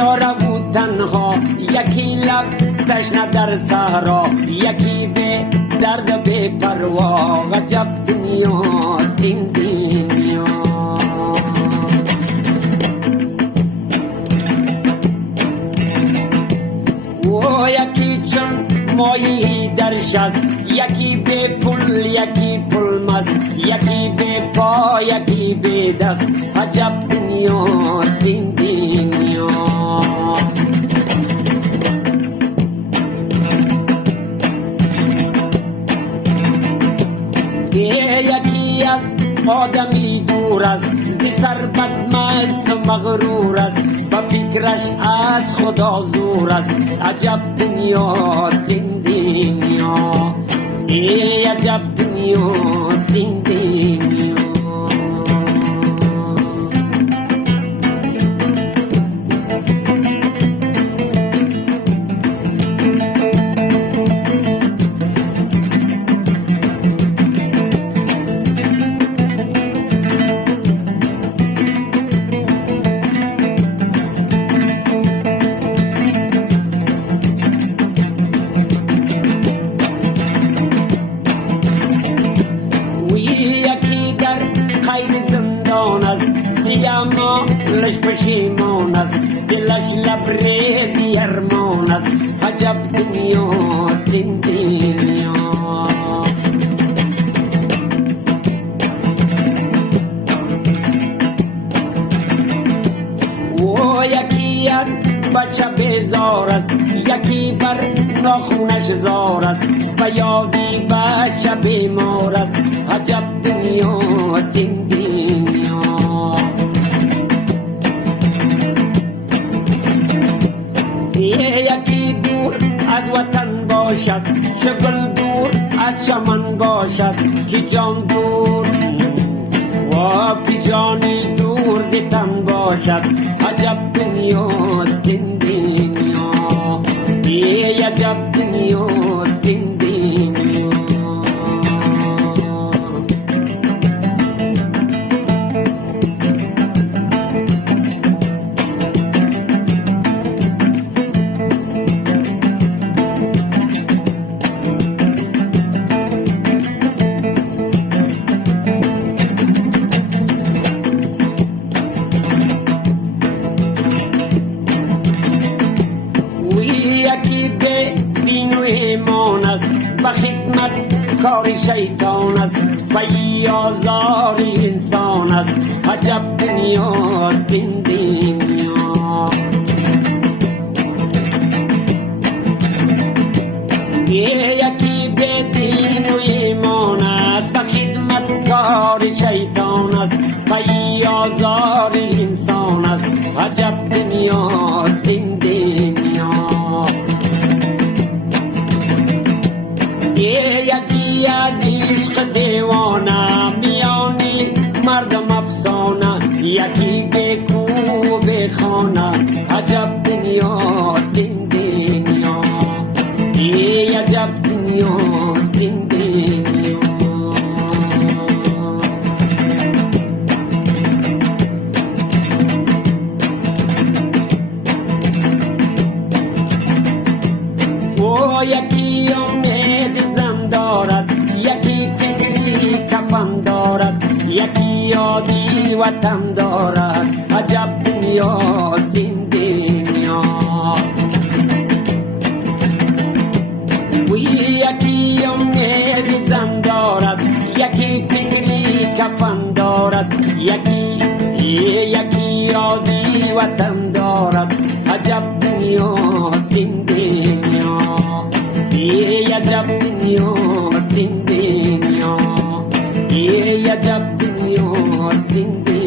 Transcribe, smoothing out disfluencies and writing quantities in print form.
بیچاره بود تنها، یکی لب تشنه در صحرا، یکی به درد بی پروا. عجب دنیاست این دنیا. و یکی چون مایی در شست، یکی به پول یکی پول مست، یکی به پا یکی به دست. عجب دنیاست این دنیا. یکی از آدمی دور است، زی سر بدمست و مغرور است، با فکرش از خدا زور است. عجب دنیاست این دنیا. عجب دنیاست این دنیا. لش پشیمان است، دلش لبریزی ارمان است. عجب دنیاست این دنیا. و یکی از بچه بیزار است، یکی بر ناخونش زار است، و یادی بچه بیمار است. عجب دنیاست این دنیا. یکی دور از وطن باشد، شغل دور از چمن باشد، که جان دور و که جانی دور ز تن باشد. عجب دنیاست این دنیا. عجب دنیاست این دنیا. و خدمت کار شیطان است، و آزار انسان است. عجب دنیاست این دنیا. یکی به دین و ایمان است، و خدمت کار شیطان است، و آزار انسان است. عجب دنیاست این دنیا. یکی از عشق دیوانه، میانی مردم افسانه، یکی به کو به خانه. عجب دنیاست این دنیا. عجب دنیاست این دنیا. و یکی امید زن دارد، یکی فکری کفن دارد، یکی یادی وطن دارد. عجب دنیاست این دنیا. و یکی امید زن دارد، یکی فکری کفن دارد، یکی یادی وطن دارد. عجب دنیاست این دنیا. عجب دنیاست این دنیا. عجب دنیاست این دنیا.